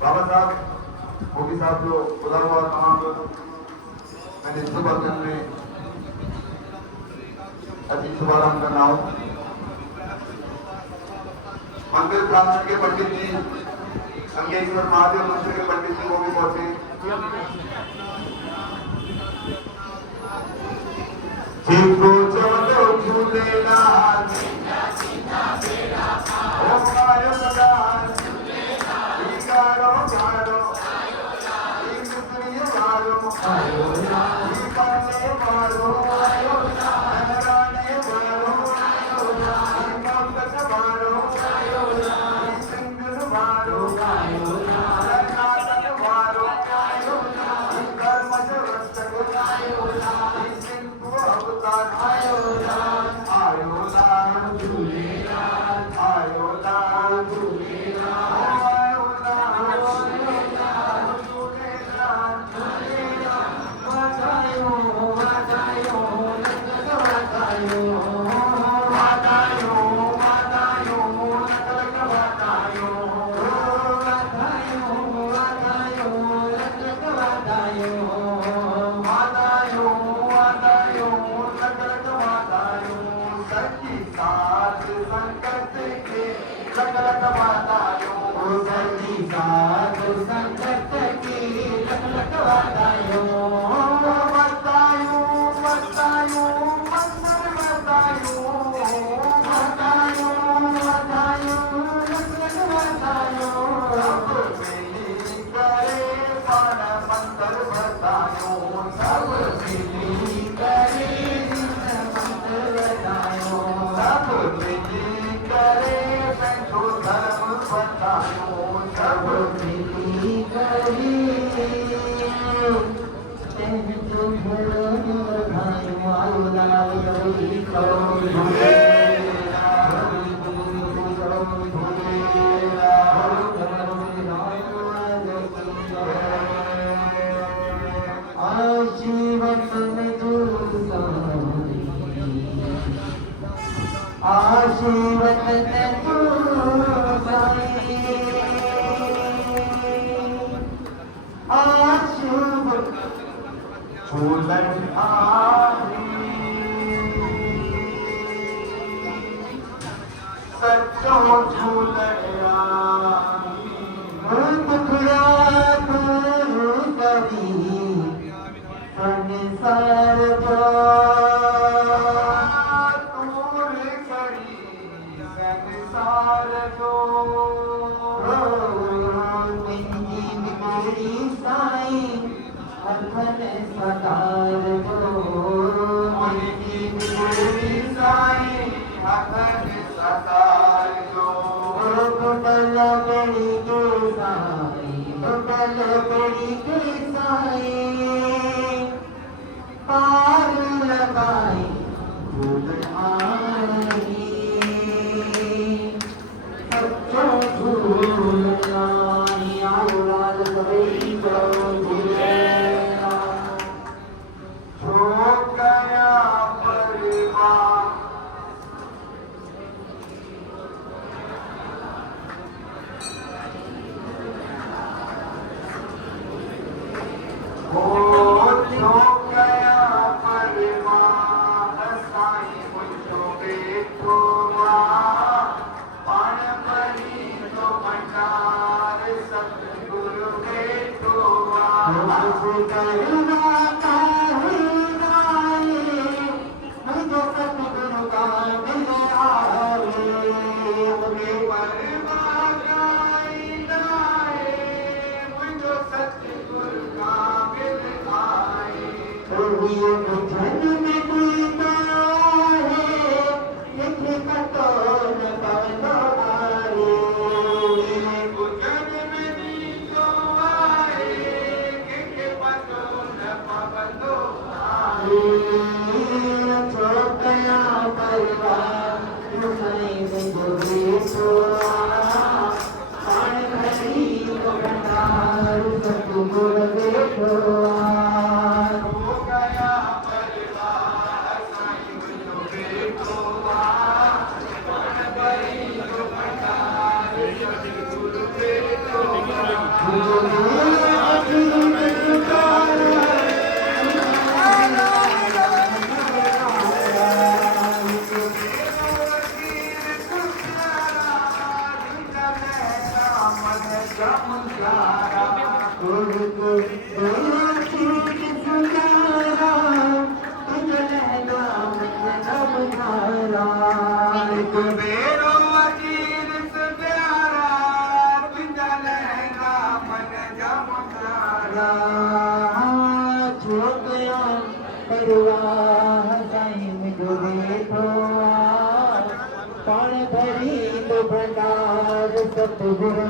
बाबा साहब मोदी साहब जो खुदा हुआ तमाम मैंने शुभ में अति शुभारंभ करना हो। मंदिर प्रांगण के पंडित जी संगेश्वर महादेव मंदिर के पंडित जी वो भी पहुंचे। जिनको चलो झूलेलाल ओ गायो गाल गारो गारो मुसलियो गारो गाने मारो गाने मारो मोहब्बत मारो सिंगल मारो कर्नाटक मारो कर्म से रस्तक सिंधु अवतार आयो लाल झूलेलाल आयो लाल झूलेलाल भंडार सतगुरु